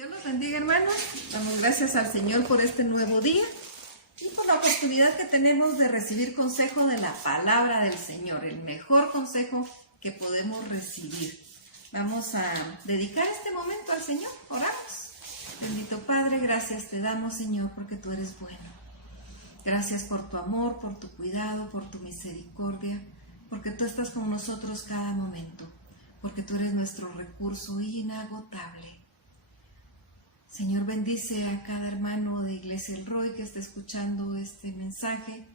Dios los bendiga, hermanos. Damos gracias al Señor por este nuevo día y por la oportunidad que tenemos de recibir consejo de la palabra del Señor, el mejor consejo que podemos recibir. Vamos a dedicar este momento al Señor. Oramos. Bendito Padre, gracias te damos, Señor, porque tú eres bueno. Gracias por tu amor, por tu cuidado, por tu misericordia, porque tú estás con nosotros cada momento, porque tú eres nuestro recurso inagotable. Señor, bendice a cada hermano de Iglesia El Roy que esté escuchando este mensaje,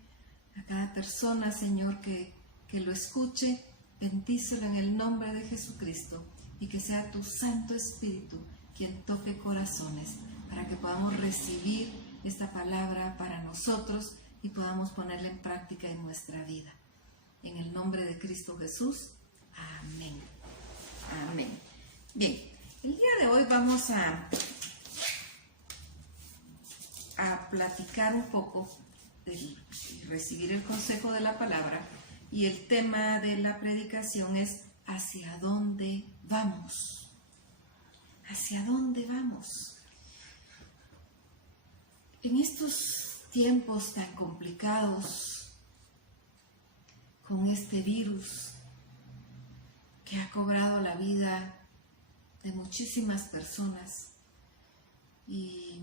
a cada persona, Señor, que lo escuche. Bendícelo en el nombre de Jesucristo y que sea tu Santo Espíritu quien toque corazones para que podamos recibir esta palabra para nosotros y podamos ponerla en práctica en nuestra vida. En el nombre de Cristo Jesús. Amén. Amén. Bien, el día de hoy vamos a platicar un poco y recibir el consejo de la palabra, y el tema de la predicación es ¿hacia dónde vamos? ¿Hacia dónde vamos? En estos tiempos tan complicados, con este virus que ha cobrado la vida de muchísimas personas y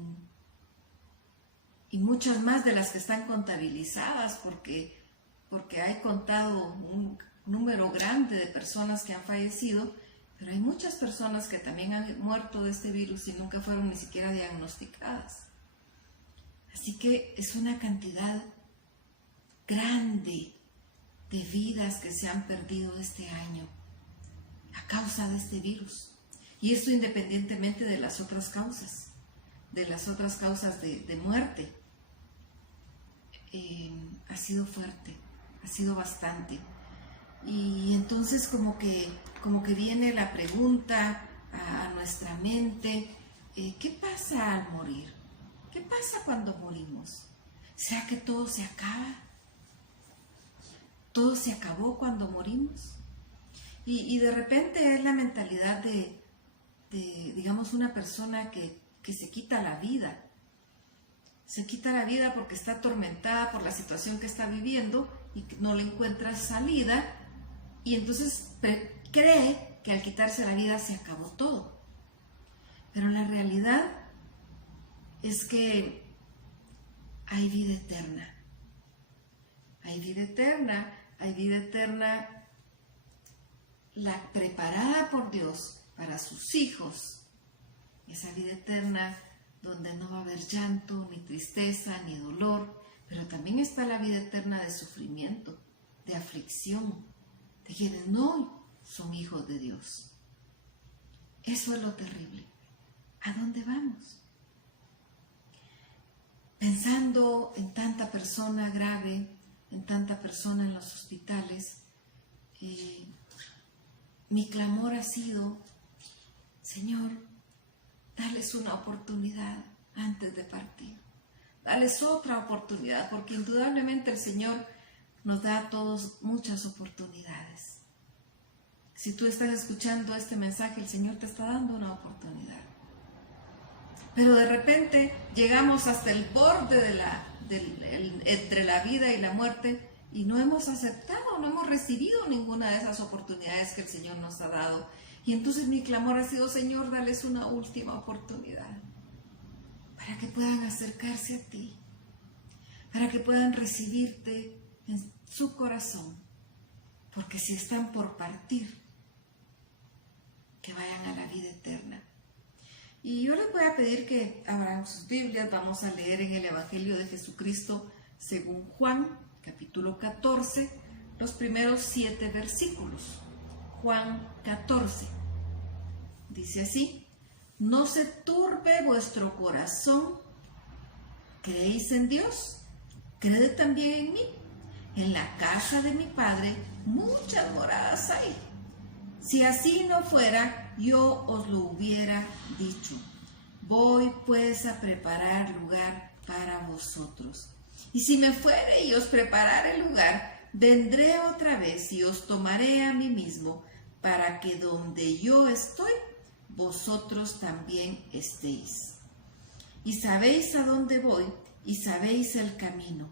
muchas más de las que están contabilizadas, porque hay contado un número grande de personas que han fallecido, pero hay muchas personas que también han muerto de este virus y nunca fueron ni siquiera diagnosticadas. Así que es una cantidad grande de vidas que se han perdido este año a causa de este virus. Y esto independientemente de las otras causas, de muerte. Ha sido fuerte, ha sido bastante. Y entonces como que viene la pregunta a nuestra mente, ¿qué pasa al morir? ¿Qué pasa cuando morimos? ¿Será que todo se acaba? ¿Todo se acabó cuando morimos? Y de repente es la mentalidad de digamos, una persona que se quita la vida. Se quita la vida porque está atormentada por la situación que está viviendo y no le encuentra salida, y entonces cree que al quitarse la vida se acabó todo. Pero la realidad es que hay vida eterna. Hay vida eterna, hay vida eterna, la preparada por Dios para sus hijos. Esa vida eterna donde no va a haber llanto, ni tristeza, ni dolor, pero también está la vida eterna de sufrimiento, de aflicción, de quienes no son hijos de Dios. Eso es lo terrible. ¿A dónde vamos? Pensando en tanta persona grave, en tanta persona en los hospitales, mi clamor ha sido: Señor, dales una oportunidad antes de partir. Dales otra oportunidad, porque indudablemente el Señor nos da a todos muchas oportunidades. Si tú estás escuchando este mensaje, el Señor te está dando una oportunidad. Pero de repente llegamos hasta el borde entre la vida y la muerte y no hemos aceptado, no hemos recibido ninguna de esas oportunidades que el Señor nos ha dado. Y entonces mi clamor ha sido: Señor, dales una última oportunidad para que puedan acercarse a ti, para que puedan recibirte en su corazón, porque si están por partir, que vayan a la vida eterna. Y yo les voy a pedir que abran sus Biblias. Vamos a leer en el Evangelio de Jesucristo según Juan, capítulo 14, los primeros 7 versículos. Juan 14, dice así: no se turbe vuestro corazón, ¿creéis en Dios? Creed también en mí. En la casa de mi Padre muchas moradas hay. Si así no fuera, yo os lo hubiera dicho. Voy pues a preparar lugar para vosotros. Y si me fuere y os preparare el lugar, vendré otra vez y os tomaré a mí mismo, para que donde yo estoy, vosotros también estéis. Y sabéis a dónde voy, y sabéis el camino.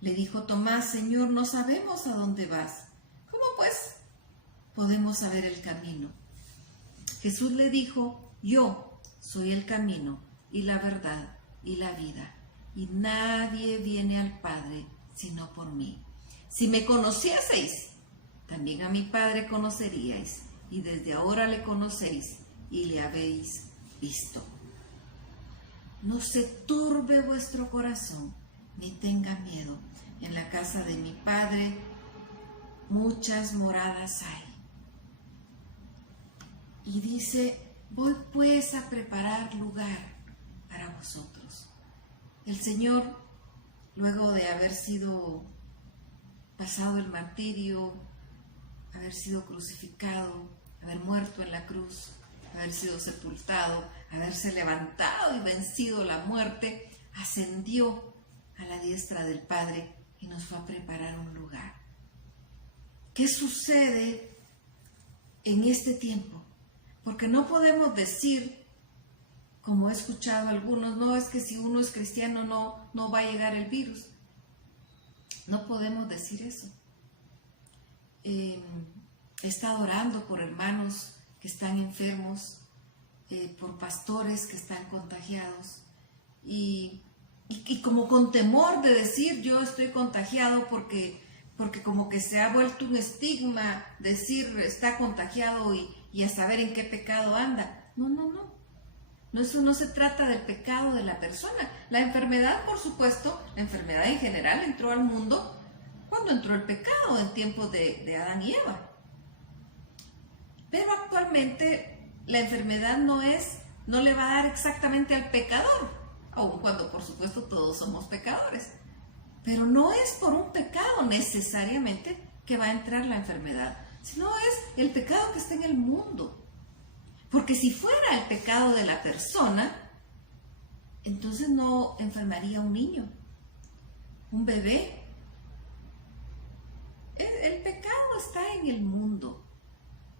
Le dijo Tomás: Señor, no sabemos a dónde vas. ¿Cómo pues podemos saber el camino? Jesús le dijo: Yo soy el camino y la verdad y la vida, y nadie viene al Padre sino por mí. Si me conocieseis, también a mi Padre conoceríais, y desde ahora le conocéis y le habéis visto. No se turbe vuestro corazón, ni tenga miedo. En la casa de mi Padre muchas moradas hay. Y dice: voy pues a preparar lugar para vosotros. El Señor, luego de haber sido pasado el martirio, haber sido crucificado, haber muerto en la cruz, haber sido sepultado, haberse levantado y vencido la muerte, ascendió a la diestra del Padre y nos fue a preparar un lugar. ¿Qué sucede en este tiempo? Porque no podemos decir, como he escuchado a algunos, no, es que si uno es cristiano no va a llegar el virus. No podemos decir eso. He estado orando por hermanos que están enfermos, por pastores que están contagiados y como con temor de decir yo estoy contagiado porque como que se ha vuelto un estigma decir está contagiado y a saber en qué pecado anda. No, eso no se trata del pecado de la persona. La enfermedad, por supuesto, la enfermedad en general entró al mundo cuando entró el pecado, en tiempos de Adán y Eva. Pero actualmente la enfermedad no le va a dar exactamente al pecador, aun cuando por supuesto todos somos pecadores. Pero no es por un pecado necesariamente que va a entrar la enfermedad, sino es el pecado que está en el mundo. Porque si fuera el pecado de la persona, entonces no enfermaría un niño, un bebé. El pecado está en el mundo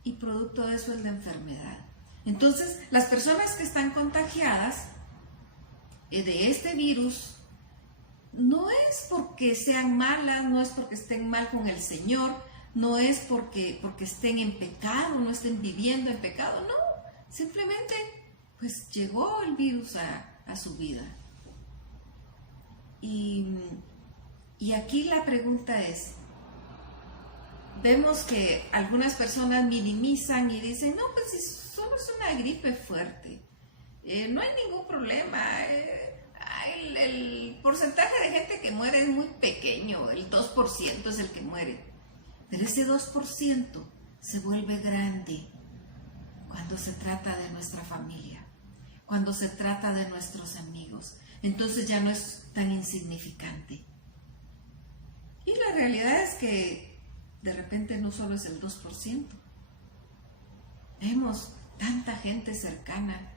y producto de eso es la enfermedad. Entonces, las personas que están contagiadas de este virus no es porque sean malas, no es porque estén mal con el Señor, no es porque estén en pecado, no estén viviendo en pecado, no. Simplemente, pues llegó el virus a su vida. Y aquí la pregunta es, vemos que algunas personas minimizan y dicen, no, pues si solo es una gripe fuerte, no hay ningún problema, el porcentaje de gente que muere es muy pequeño, el 2% es el que muere, pero ese 2% se vuelve grande cuando se trata de nuestra familia, cuando se trata de nuestros amigos, entonces ya no es tan insignificante. Y la realidad es que de repente no solo es el 2%. Vemos tanta gente cercana.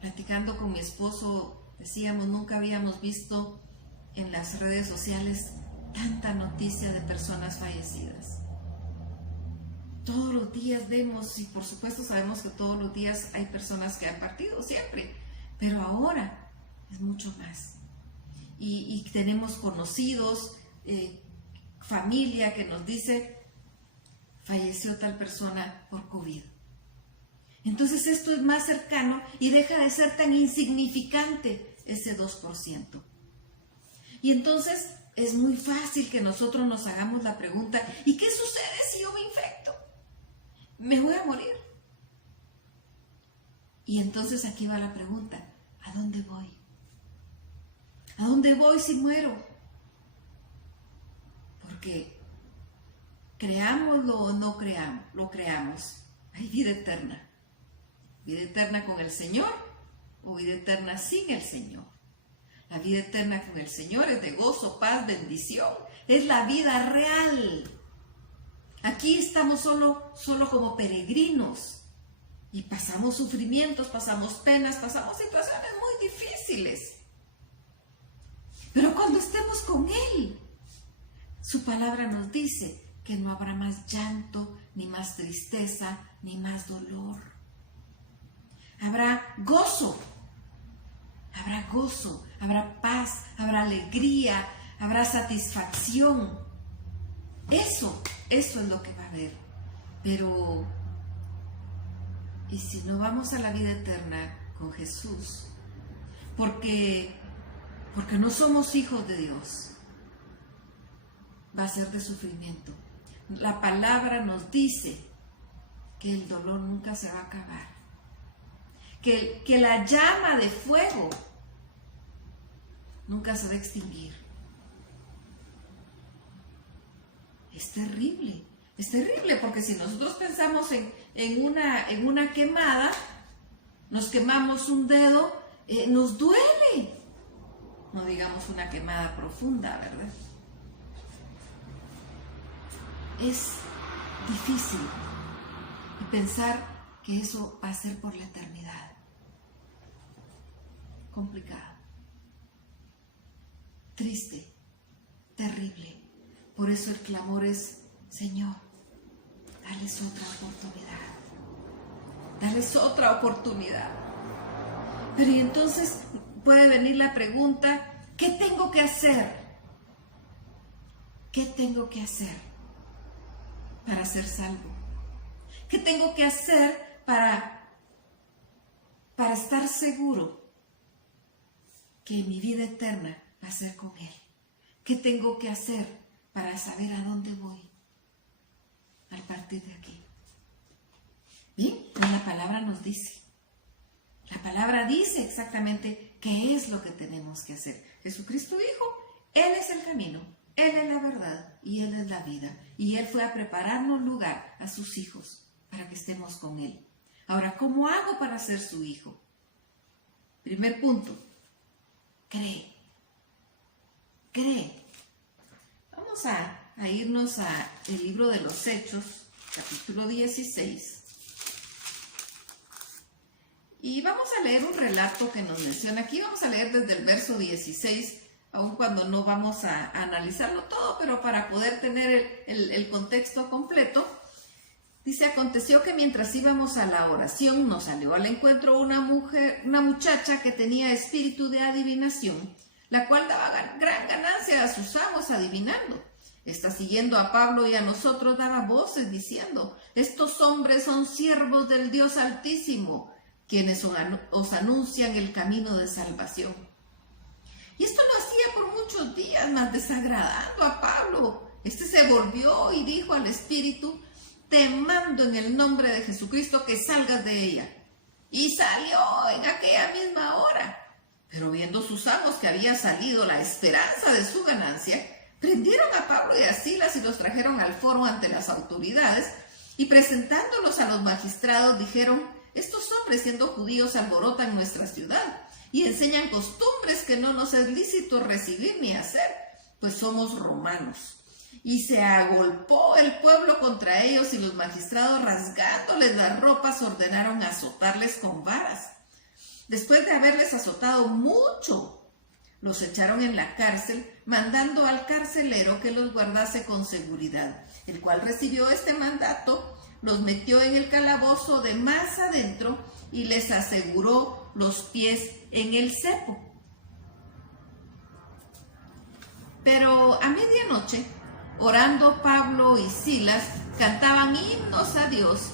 Platicando con mi esposo, decíamos, nunca habíamos visto en las redes sociales tanta noticia de personas fallecidas. Todos los días vemos, y por supuesto sabemos que todos los días hay personas que han partido, siempre, pero ahora es mucho más. Y tenemos conocidos, familia que nos dice, falleció tal persona por COVID. Entonces esto es más cercano y deja de ser tan insignificante ese 2%. Y entonces es muy fácil que nosotros nos hagamos la pregunta, ¿y qué sucede si yo me infecto? ¿Me voy a morir? Y entonces aquí va la pregunta, ¿a dónde voy? ¿A dónde voy si muero? Porque creámoslo o no lo creamos, hay vida eterna. Vida eterna con el Señor o vida eterna sin el Señor. La vida eterna con el Señor es de gozo, paz, bendición. Es la vida real. Aquí estamos solo como peregrinos y pasamos sufrimientos, pasamos penas, pasamos situaciones muy difíciles. Pero cuando estemos con Él, su palabra nos dice que no habrá más llanto, ni más tristeza, ni más dolor. Habrá gozo, habrá paz, habrá alegría, habrá satisfacción. Eso es lo que va a haber. Pero, ¿y si no vamos a la vida eterna con Jesús? Porque no somos hijos de Dios. Va a ser de sufrimiento. La palabra nos dice que el dolor nunca se va a acabar. Que la llama de fuego nunca se va a extinguir. Es terrible porque si nosotros pensamos en una quemada, nos quemamos un dedo, nos duele. No digamos una quemada profunda, ¿verdad? Es difícil y pensar que eso va a ser por la eternidad. Complicado, triste, terrible. Por eso el clamor es: Señor, dales otra oportunidad. Dales otra oportunidad. Pero y entonces puede venir la pregunta: ¿qué tengo que hacer? ¿Qué tengo que hacer para ser salvo? ¿Qué tengo que hacer para estar seguro que mi vida eterna va a ser con Él? ¿Qué tengo que hacer para saber a dónde voy al partir de aquí? Bien, la palabra nos dice. La palabra dice exactamente qué es lo que tenemos que hacer. Jesucristo dijo: Él es el camino, Él es la verdad y Él es la vida. Y Él fue a prepararnos lugar a sus hijos para que estemos con Él. Ahora, ¿cómo hago para ser su hijo? Primer punto: cree. Vamos a irnos al libro de los Hechos, capítulo 16. Y vamos a leer un relato que nos menciona aquí. Vamos a leer desde el verso 16, aun cuando no vamos a analizarlo todo, pero para poder tener el contexto completo. Dice: aconteció que mientras íbamos a la oración, nos salió al encuentro una muchacha que tenía espíritu de adivinación, la cual daba gran ganancia a sus amos adivinando. Esta, siguiendo a Pablo y a nosotros, daba voces diciendo: estos hombres son siervos del Dios Altísimo, quienes os anuncian el camino de salvación. Y esto lo hacía por muchos días, mas desagradando a Pablo. Este se volvió y dijo al espíritu: te mando en el nombre de Jesucristo que salgas de ella. Y salió en aquella misma hora. Pero viendo sus amos que había salido la esperanza de su ganancia, prendieron a Pablo y a Silas y los trajeron al foro ante las autoridades, y presentándolos a los magistrados dijeron: estos hombres, siendo judíos, alborotan nuestra ciudad y enseñan costumbres que no nos es lícito recibir ni hacer, pues somos romanos. Y se agolpó el pueblo contra ellos, y los magistrados, rasgándoles las ropas, ordenaron azotarles con varas. Después de haberles azotado mucho, los echaron en la cárcel, mandando al carcelero que los guardase con seguridad, el cual recibió este mandato, los metió en el calabozo de más adentro y les aseguró los pies en el cepo. Pero a medianoche, orando Pablo y Silas, cantaban himnos a Dios,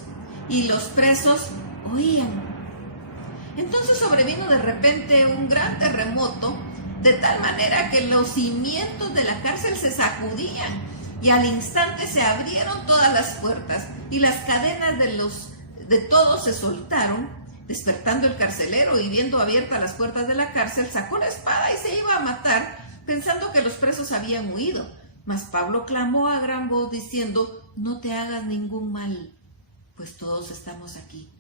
y los presos oían. Entonces sobrevino de repente un gran terremoto, de tal manera que los cimientos de la cárcel se sacudían, y al instante se abrieron todas las puertas, y las cadenas de todos se soltaron. Despertando el carcelero y viendo abiertas las puertas de la cárcel, sacó la espada y se iba a matar, pensando que los presos habían huido. Mas Pablo clamó a gran voz diciendo: no te hagas ningún mal, pues todos estamos aquí.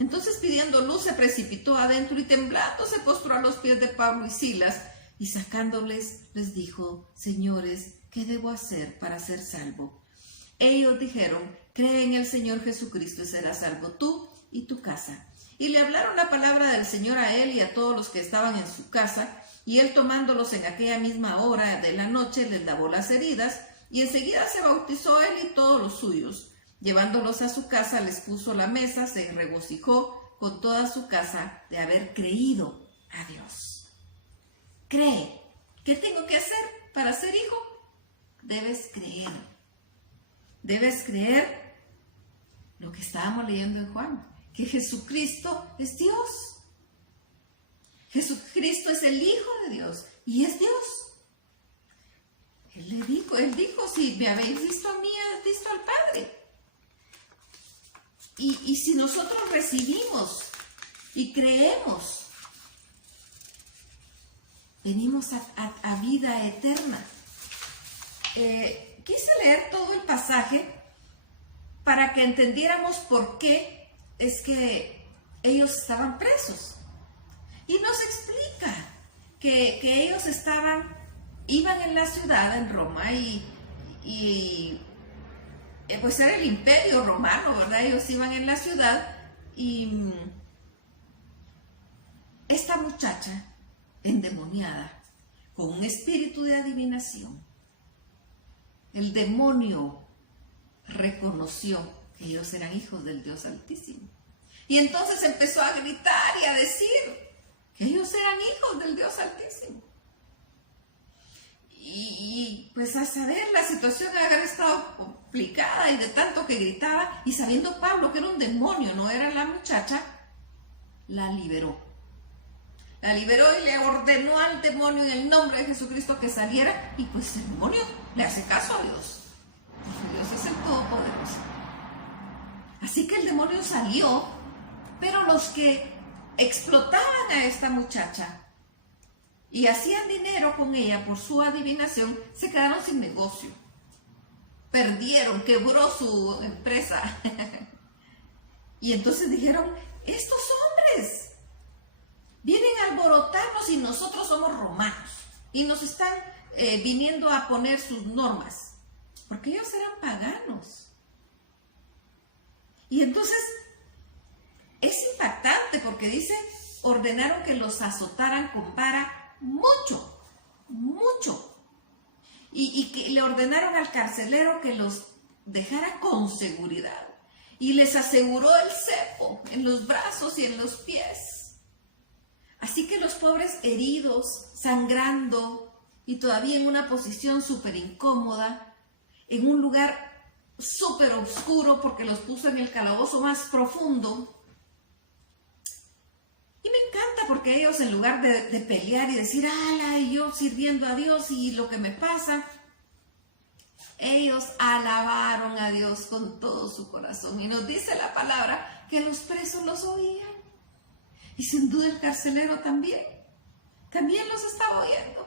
Entonces, pidiendo luz, se precipitó adentro y temblando se postró a los pies de Pablo y Silas, y sacándoles les dijo: señores, ¿qué debo hacer para ser salvo? Ellos dijeron: cree en el Señor Jesucristo y serás salvo tú y tu casa. Y le hablaron la palabra del Señor a él y a todos los que estaban en su casa, y él, tomándolos en aquella misma hora de la noche, les lavó las heridas, y enseguida se bautizó él y todos los suyos. Llevándolos a su casa, les puso la mesa, se regocijó con toda su casa de haber creído a Dios. Cree. ¿Qué tengo que hacer para ser hijo? Debes creer. Debes creer lo que estábamos leyendo en Juan, que Jesucristo es Dios. Jesucristo es el Hijo de Dios y es Dios. Él dijo, si me habéis visto a mí, habéis visto al Padre. Y si nosotros recibimos y creemos, venimos a vida eterna. Quise leer todo el pasaje para que entendiéramos por qué es que ellos estaban presos. Y nos explica que ellos iban en la ciudad, en Roma, y pues era el imperio romano, ¿verdad? Ellos iban en la ciudad y esta muchacha endemoniada, con un espíritu de adivinación, el demonio reconoció que ellos eran hijos del Dios Altísimo. Y entonces empezó a gritar y a decir que ellos eran hijos del Dios Altísimo. Y pues a saber, la situación había estado complicada y de tanto que gritaba, y sabiendo Pablo que era un demonio, no era la muchacha, la liberó. La liberó y le ordenó al demonio en el nombre de Jesucristo que saliera, y pues el demonio le hace caso a Dios. Porque Dios es el Todopoderoso. Así que el demonio salió, pero los que explotaban a esta muchacha y hacían dinero con ella por su adivinación, se quedaron sin negocio. Perdieron, quebró su empresa. Y entonces dijeron, estos hombres vienen a alborotarnos y nosotros somos romanos. Y nos están viniendo a poner sus normas. Porque ellos eran paganos. Y entonces es impactante porque dice, ordenaron que los azotaran con vara mucho, mucho. Y que le ordenaron al carcelero que los dejara con seguridad. Y les aseguró el cepo en los brazos y en los pies. Así que los pobres heridos, sangrando y todavía en una posición súper incómoda, en un lugar súper oscuro porque los puso en el calabozo más profundo. Y me encanta porque ellos, en lugar de pelear y decir, ala, y yo sirviendo a Dios y lo que me pasa, ellos alabaron a Dios con todo su corazón. Y nos dice la palabra que los presos los oían. Y sin duda el carcelero también los estaba oyendo.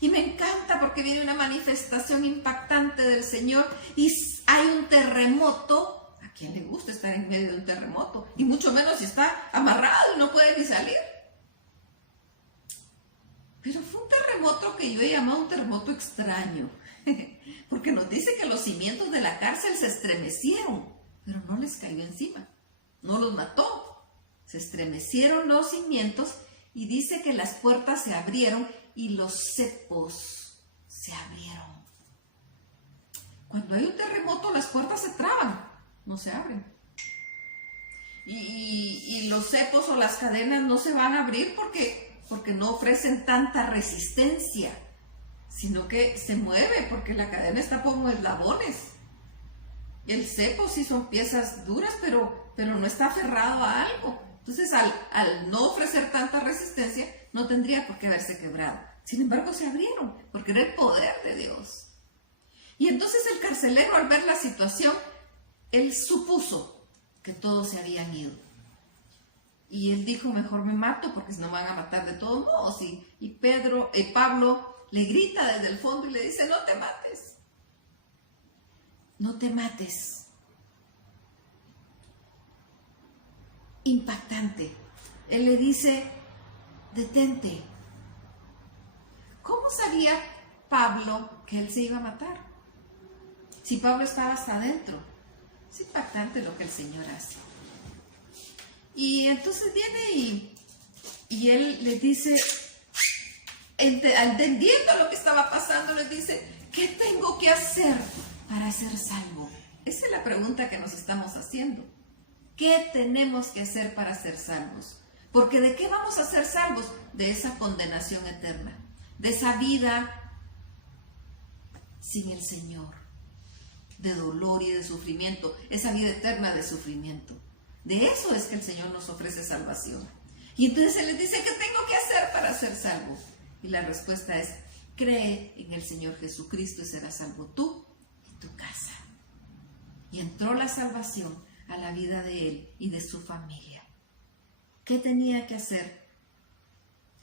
Y me encanta porque viene una manifestación impactante del Señor y hay un terremoto. ¿A quién le gusta estar en medio de un terremoto? Y mucho menos si está amarrado y no puede ni salir. Pero fue un terremoto que yo he llamado un terremoto extraño. Porque nos dice que los cimientos de la cárcel se estremecieron, pero no les cayó encima. No los mató. Se estremecieron los cimientos y dice que las puertas se abrieron y los cepos se abrieron. Cuando hay un terremoto, las puertas se traban, no se abren. Y los cepos o las cadenas no se van a abrir porque no ofrecen tanta resistencia, sino que se mueve porque la cadena está como eslabones. El cepo sí son piezas duras, pero no está aferrado a algo. Entonces, al no ofrecer tanta resistencia, no tendría por qué haberse quebrado. Sin embargo, se abrieron, porque era el poder de Dios. Y entonces el carcelero, al ver la situación, él supuso que todos se habían ido. Y él dijo, mejor me mato, porque si no me van a matar de todos modos. Y Pablo le grita desde el fondo y le dice, no te mates. No te mates. Impactante. Él le dice, detente. ¿Cómo sabía Pablo que él se iba a matar? Si Pablo estaba hasta adentro. Es impactante lo que el Señor hace. Y entonces viene y él le dice, entendiendo lo que estaba pasando, le dice, ¿qué tengo que hacer para ser salvo? esa es la pregunta que nos estamos haciendo. ¿Qué tenemos que hacer para ser salvos? Porque ¿de qué vamos a ser salvos? De esa condenación eterna, de esa vida sin el Señor, de dolor y de sufrimiento, esa vida eterna de sufrimiento. De eso es que el Señor nos ofrece salvación. Y entonces se les dice, ¿qué tengo que hacer para ser salvo? Y la respuesta es, cree en el Señor Jesucristo y serás salvo tú y tu casa. Y entró la salvación a la vida de él y de su familia. ¿Qué tenía que hacer?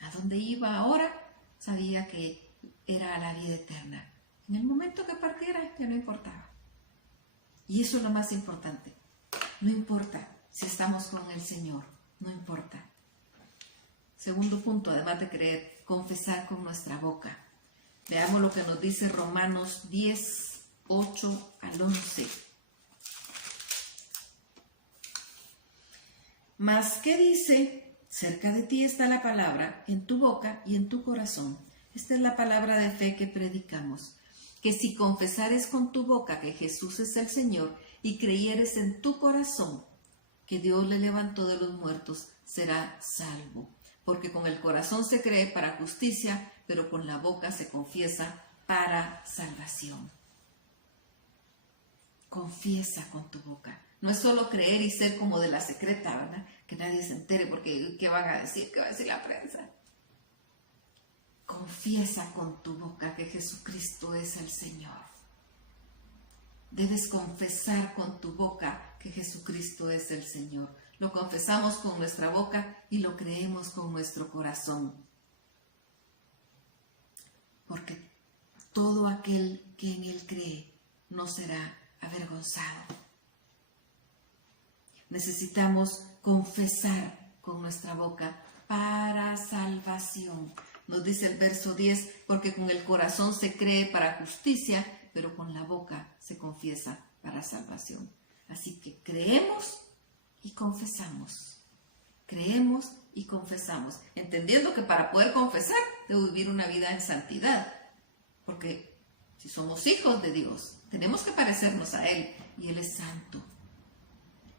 ¿A dónde iba ahora? Sabía que era a la vida eterna. En el momento que partiera ya no importaba. Y eso es lo más importante. No importa si estamos con el Señor, no importa. Segundo punto, además de creer, confesar con nuestra boca. Veamos lo que nos dice Romanos 10, 8 al 11. Mas, ¿qué dice? Cerca de ti está la palabra, en tu boca y en tu corazón. Esta es la palabra de fe que predicamos. Que si confesares con tu boca que Jesús es el Señor y creyeres en tu corazón que Dios le levantó de los muertos, será salvo. Porque con el corazón se cree para justicia, pero con la boca se confiesa para salvación. Confiesa con tu boca. No es solo creer y ser como de la secreta, ¿verdad? Que nadie se entere porque ¿qué van a decir? ¿Qué va a decir la prensa? Confiesa con tu boca que Jesucristo es el Señor. Debes confesar con tu boca que Jesucristo es el Señor. Lo confesamos con nuestra boca y lo creemos con nuestro corazón. Porque todo aquel que en Él cree no será avergonzado. Necesitamos confesar con nuestra boca para salvación. Nos dice el verso 10, porque con el corazón se cree para justicia, pero con la boca se confiesa para salvación. Así que creemos y confesamos. Creemos y confesamos, entendiendo que para poder confesar debo vivir una vida en santidad, porque si somos hijos de Dios, tenemos que parecernos a Él y Él es santo.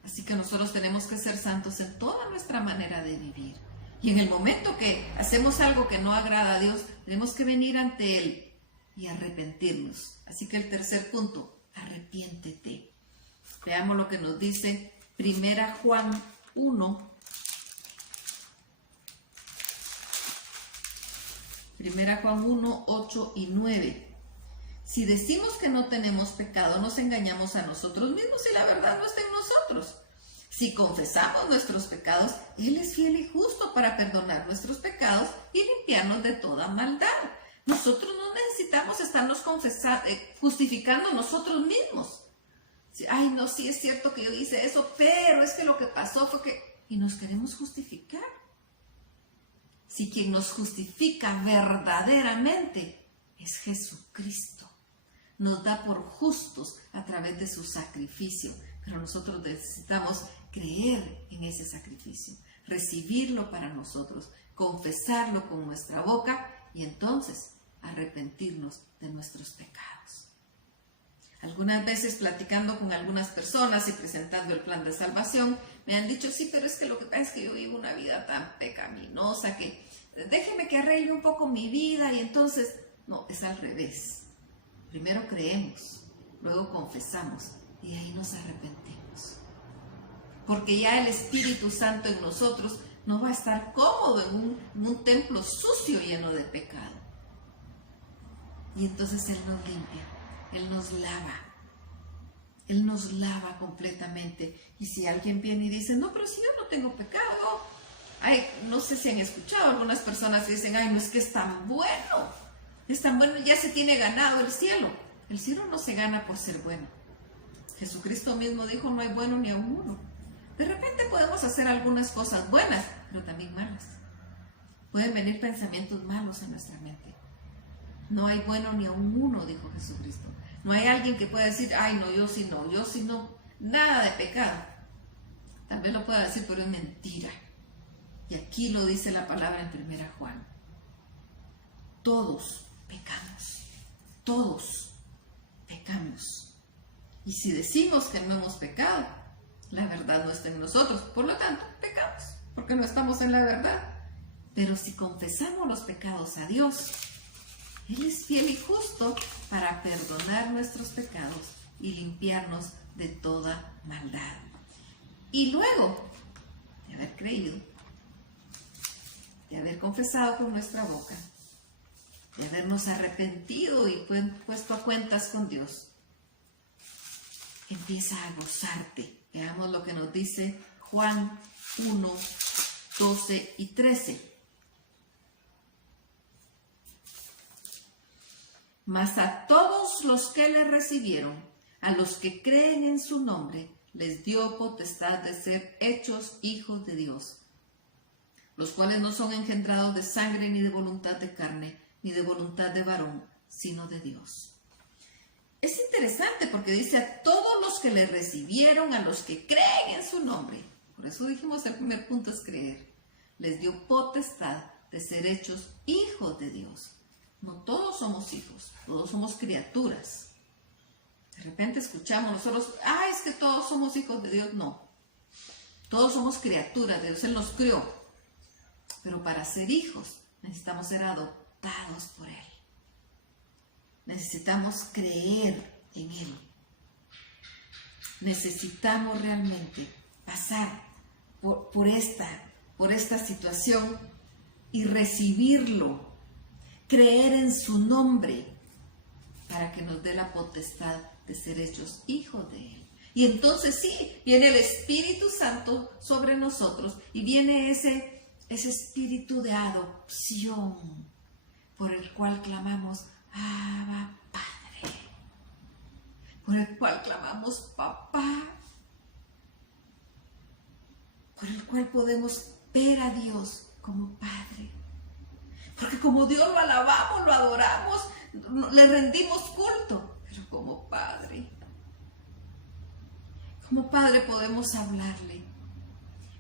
Así que nosotros tenemos que ser santos en toda nuestra manera de vivir. Y en el momento que hacemos algo que no agrada a Dios, tenemos que venir ante Él y arrepentirnos. Así que el tercer punto, arrepiéntete. Veamos lo que nos dice 1 Juan 1. 1 Juan 1, 8 y 9. Si decimos que no tenemos pecado, nos engañamos a nosotros mismos y la verdad no está en nosotros. Si confesamos nuestros pecados, Él es fiel y justo para perdonar nuestros pecados y limpiarnos de toda maldad. Nosotros no necesitamos estarnos justificando nosotros mismos. Ay, no, sí es cierto que yo hice eso, pero es que lo que pasó fue que... Y nos queremos justificar. Si quien nos justifica verdaderamente es Jesucristo. Nos da por justos a través de su sacrificio, pero nosotros necesitamos creer en ese sacrificio, recibirlo para nosotros, confesarlo con nuestra boca y entonces arrepentirnos de nuestros pecados. Algunas veces platicando con algunas personas y presentando el plan de salvación, me han dicho, sí, pero es que lo que pasa es que yo vivo una vida tan pecaminosa que déjeme que arregle un poco mi vida y entonces, no, es al revés. Primero creemos, luego confesamos y ahí nos arrepentimos. Porque ya el Espíritu Santo en nosotros no va a estar cómodo en un templo sucio lleno de pecado. Y entonces Él nos limpia, Él nos lava. Él nos lava completamente. Y si alguien viene y dice, no, pero si yo no tengo pecado. Ay, no sé si han escuchado algunas personas que dicen, ay, no, es que es tan bueno. Es tan bueno, ya se tiene ganado el cielo. El cielo no se gana por ser bueno. Jesucristo mismo dijo, no hay bueno ni a uno. De repente podemos hacer algunas cosas buenas, pero también malas. Pueden venir pensamientos malos en nuestra mente. No hay bueno ni a uno, dijo Jesucristo. No hay alguien que pueda decir, ay, no, yo sí no, nada de pecado. Tal vez lo pueda decir, pero es mentira. Y aquí lo dice la palabra en 1 Juan. Todos pecamos. Todos pecamos. Y si decimos que no hemos pecado, la verdad no está en nosotros. Por lo tanto, pecamos, porque no estamos en la verdad. Pero si confesamos los pecados a Dios, Él es fiel y justo para perdonar nuestros pecados y limpiarnos de toda maldad. Y luego de haber creído, de haber confesado con nuestra boca, de habernos arrepentido y puesto a cuentas con Dios, empieza a gozarte. Veamos lo que nos dice Juan 1, 12 y 13. Mas a todos los que le recibieron, a los que creen en su nombre, les dio potestad de ser hechos hijos de Dios, los cuales no son engendrados de sangre, ni de voluntad de carne, ni de voluntad de varón, sino de Dios. Es interesante porque dice a todos los que le recibieron, a los que creen en su nombre. Por eso dijimos el primer punto es creer. Les dio potestad de ser hechos hijos de Dios. No todos somos hijos, todos somos criaturas. De repente escuchamos nosotros, es que todos somos hijos de Dios. No, todos somos criaturas de Dios, Él nos creó. Pero para ser hijos necesitamos ser adoptados por Él. Necesitamos creer en Él. Necesitamos realmente pasar por esta situación y recibirlo. Creer en su nombre para que nos dé la potestad de ser hechos hijos de Él. Y entonces sí, viene el Espíritu Santo sobre nosotros y viene ese espíritu de adopción por el cual clamamos Abba Padre, por el cual clamamos Papá, por el cual podemos ver a Dios como Padre. Porque como Dios lo alabamos, lo adoramos, le rendimos culto, pero como Padre podemos hablarle,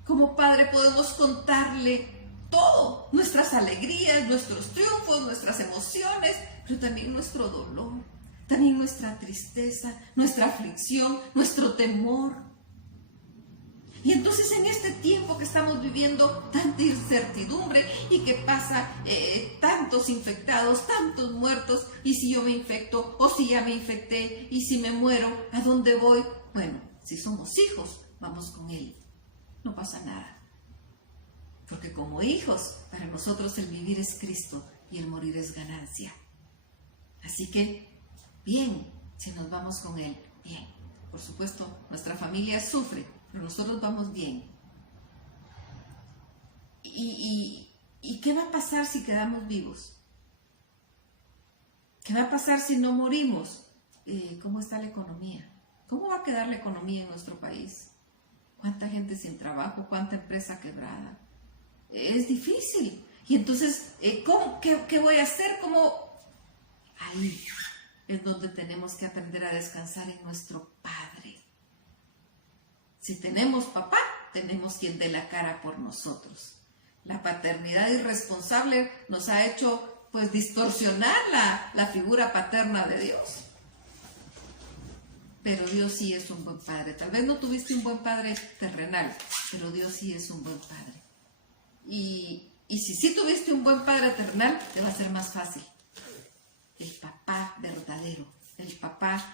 como Padre podemos contarle todo, nuestras alegrías, nuestros triunfos, nuestras emociones, pero también nuestro dolor, también nuestra tristeza, nuestra aflicción, nuestro temor. Y entonces en este tiempo que estamos viviendo tanta incertidumbre y que pasa tantos infectados, tantos muertos, y si yo me infecto o si ya me infecté y si me muero, ¿a dónde voy? Bueno, si somos hijos, vamos con Él. No pasa nada. Porque como hijos, para nosotros el vivir es Cristo y el morir es ganancia. Así que, bien, si nos vamos con Él, bien. Por supuesto, nuestra familia sufre, pero nosotros vamos bien. ¿Y qué va a pasar si quedamos vivos? ¿Qué va a pasar si no morimos? ¿Cómo está la economía? ¿Cómo va a quedar la economía en nuestro país? ¿Cuánta gente sin trabajo? ¿Cuánta empresa quebrada? Es difícil. Y entonces, ¿qué voy a hacer? Ahí es donde tenemos que aprender a descansar en nuestro Padre. Si tenemos papá, tenemos quien dé la cara por nosotros. La paternidad irresponsable nos ha hecho distorsionar la figura paterna de Dios. Pero Dios sí es un buen padre. Tal vez no tuviste un buen padre terrenal, pero Dios sí es un buen padre. Y si sí tuviste un buen padre terrenal, te va a ser más fácil. El papá verdadero, el papá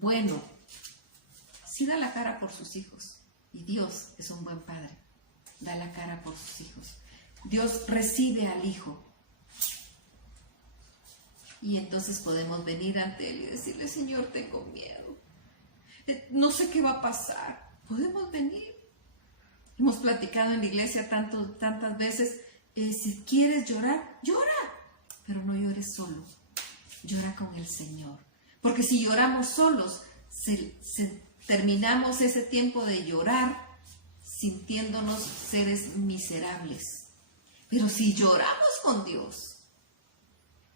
bueno, sí da la cara por sus hijos. Y Dios es un buen padre, da la cara por sus hijos. Dios recibe al hijo. Y entonces podemos venir ante Él y decirle, Señor, tengo miedo. No sé qué va a pasar. Podemos venir. Hemos platicado en la iglesia tantas veces, si quieres llorar, llora. Pero no llores solo. Llora con el Señor. Porque si lloramos solos, terminamos ese tiempo de llorar sintiéndonos seres miserables. Pero si lloramos con Dios,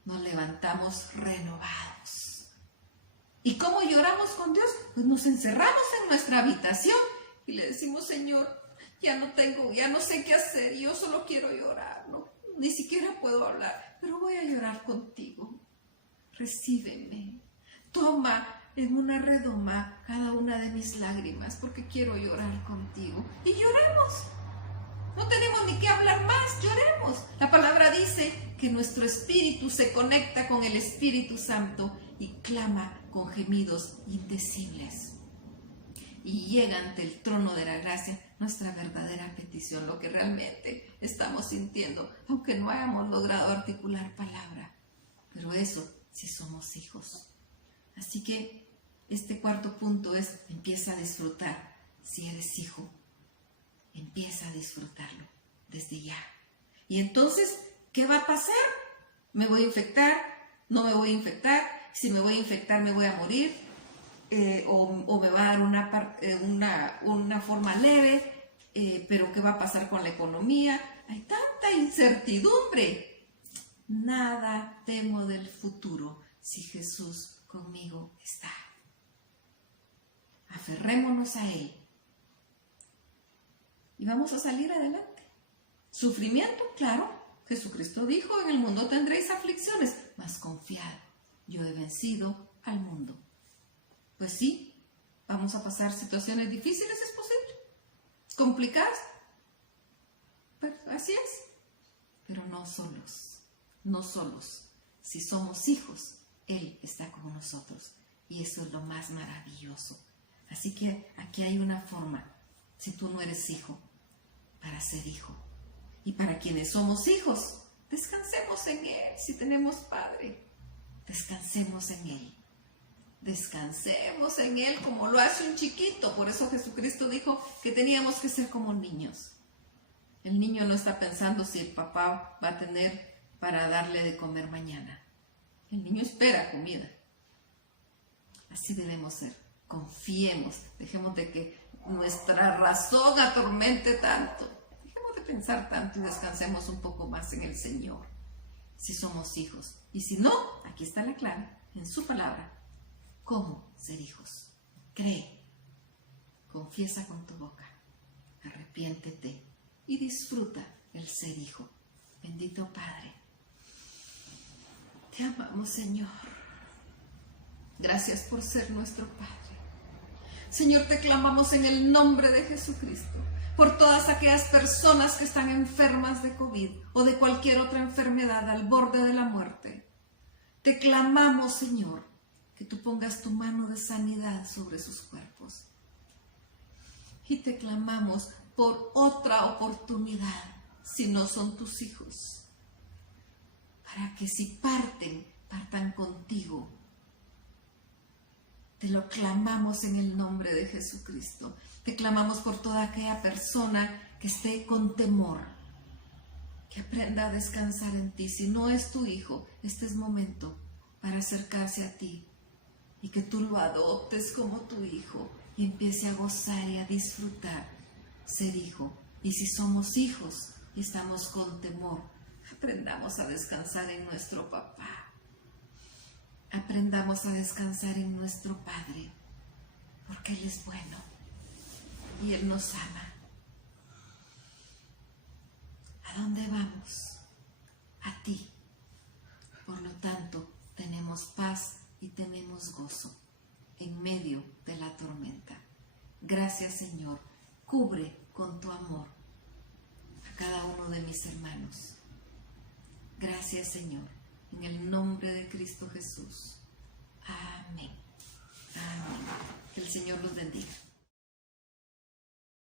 nos levantamos renovados. ¿Y cómo lloramos con Dios? Pues nos encerramos en nuestra habitación y le decimos, Señor, ya no sé qué hacer, yo solo quiero llorar, ni siquiera puedo hablar, pero voy a llorar contigo. Recíbeme, toma en una redoma cada una de mis lágrimas, porque quiero llorar contigo. Y lloremos. No tenemos ni que hablar más, lloremos. La palabra dice que nuestro espíritu se conecta con el Espíritu Santo y clama con gemidos indecibles. Y llega ante el trono de la gracia nuestra verdadera petición, lo que realmente estamos sintiendo, aunque no hayamos logrado articular palabra. Pero eso sí somos hijos. Así que este cuarto punto es: empieza a disfrutar. Si eres hijo, empieza a disfrutarlo desde ya. Y entonces, ¿qué va a pasar? ¿Me voy a infectar? ¿No me voy a infectar? Si me voy a infectar, ¿me voy a morir? O me va a dar una forma leve, pero ¿qué va a pasar con la economía? Hay tanta incertidumbre. Nada temo del futuro si Jesús conmigo está. Aferrémonos a Él y vamos a salir adelante. Sufrimiento, claro. Jesucristo dijo: en el mundo tendréis aflicciones, mas confiad, yo he vencido al mundo. Pues sí, vamos a pasar situaciones difíciles, es posible, complicadas, pero así es. Pero no solos, no solos. Si somos hijos, Él está con nosotros, y eso es lo más maravilloso. Así que aquí hay una forma, si tú no eres hijo, para ser hijo. Y para quienes somos hijos, descansemos en Él. Si tenemos Padre, descansemos en Él. Descansemos en Él como lo hace un chiquito. Por eso Jesucristo dijo que teníamos que ser como niños. El niño no está pensando si el papá va a tener para darle de comer mañana. El niño espera comida. Así debemos ser. Confiemos. Dejemos de que nuestra razón atormente tanto. Dejemos de pensar tanto y descansemos un poco más en el Señor. Si somos hijos. Y si no, aquí está la clave, en su palabra. ¿Cómo ser hijos? Cree, confiesa con tu boca, arrepiéntete y disfruta el ser hijo. Bendito Padre, te amamos, Señor. Gracias por ser nuestro Padre. Señor, te clamamos en el nombre de Jesucristo por todas aquellas personas que están enfermas de COVID o de cualquier otra enfermedad al borde de la muerte. Te clamamos, Señor, que tú pongas tu mano de sanidad sobre sus cuerpos. Y te clamamos por otra oportunidad, si no son tus hijos, para que si partan contigo. Te lo clamamos en el nombre de Jesucristo. Te clamamos por toda aquella persona que esté con temor, que aprenda a descansar en ti. Si no es tu hijo, este es momento para acercarse a ti y que tú lo adoptes como tu hijo y empiece a gozar y a disfrutar ser hijo. Y si somos hijos y estamos con temor, aprendamos a descansar en nuestro papá. Aprendamos a descansar en nuestro Padre, porque Él es bueno y Él nos ama. ¿A dónde vamos? A ti. Por lo tanto, tenemos paz y tenemos gozo en medio de la tormenta. Gracias, Señor. Cubre con tu amor a cada uno de mis hermanos. Gracias, Señor. En el nombre de Cristo Jesús. Amén. Amén. Que el Señor los bendiga.